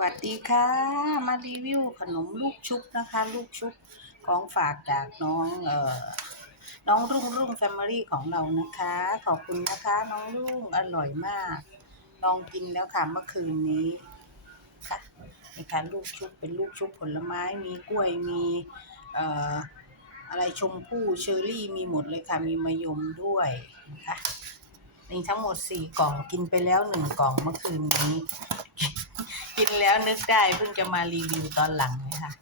วัสดีค่ะ มารีวิวขนมลูกชุบนะคะ ลูกชุบของฝากจากน้องเอ่อน้องรุ่งรุ่งแฟมิลี่ของเรานะคะ ขอบคุณนะคะ น้องรุ่งอร่อยมาก ลองกินแล้วค่ะเมื่อคืนนี้ค่ะในการลูกชุบเป็นลูกชุบผลไม้มีกล้วยมีเอ่ออะไรชมพู่เชอร์รี่มีหมดเลยค่ะ มีมะยมด้วยนะคะมีทั้งหมดสี่กล่องกินไปแล้วหนึ่งกล่องเมื่อคืนนี้ กินแล้วนึกได้เพิ่งจะมารีวิวตอนหลังเลยค่ะ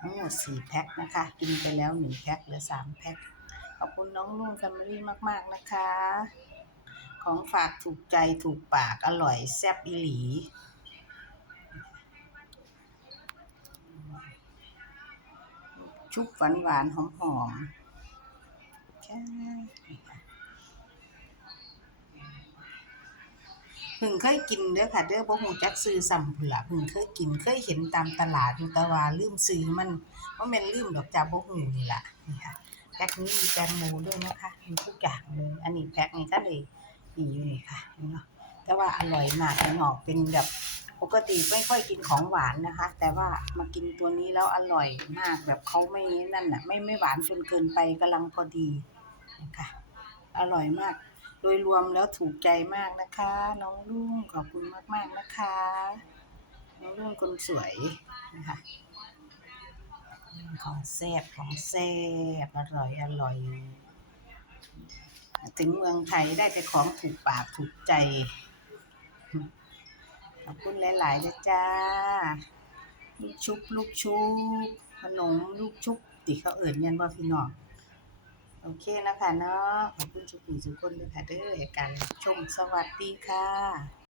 ทั้งหมดสี่แพ็คนะคะ กินไปแล้วหนึ่งแพ็คเหลือสามแพ็คขอบคุณน้องนุ่นแฟมิลี่มาก ๆ นะคะ ของฝากถูกใจถูกปากอร่อยแซ่บอีหลีชุบหวานหวานหอมหอม เพิ่งเคยกินเด้อค่ะเด้อบ่ฮู้จักซื้อซ้ำพุ่นล่ะเพิ่งเคยกินเคยเห็นตามตลาดอยู่แต่ว่าลืมซื้อมันบ่แม่นลืมดอกจ้าบ่ฮู้นี่ล่ะนี่ค่ะแพ็คนี้มีแตงโมด้วยนะคะมีทุกอย่างเลยอันนี้แพ็คนี้ก็เลยมีอยู่นี่ค่ะนี่เนาะแต่ว่าอร่อยมากข้างนอกเป็นแบบปกติไม่ค่อยกินของหวานนะคะ แต่ว่ามากินตัวนี้แล้วอร่อยมากแบบเขาไม่นั่นน่ะไม่ไม่หวานจนเกินไปกำลังพอดีนะคะอร่อยมาก โดยรวมแล้วถูกใจมากนะคะ น้องลุงขอบคุณมากๆนะคะ น้องลุงคนสวยนะคะของแซ่บของแซ่บอร่อยอร่อย ถึงเมืองไทยได้แต่ของถูกปากถูกใจ ขอบคุณหลายๆนะจ้า ลูกชุบ ลูกชุบ ขนม ลูกชุบ ติเขาเอิ่นยันว่าพี่น้อง โอเคนะคะเนาะขอบคุณทุกผู้ทุกคนด้วยค่ะเด้อการชมสวัสดีค่ะ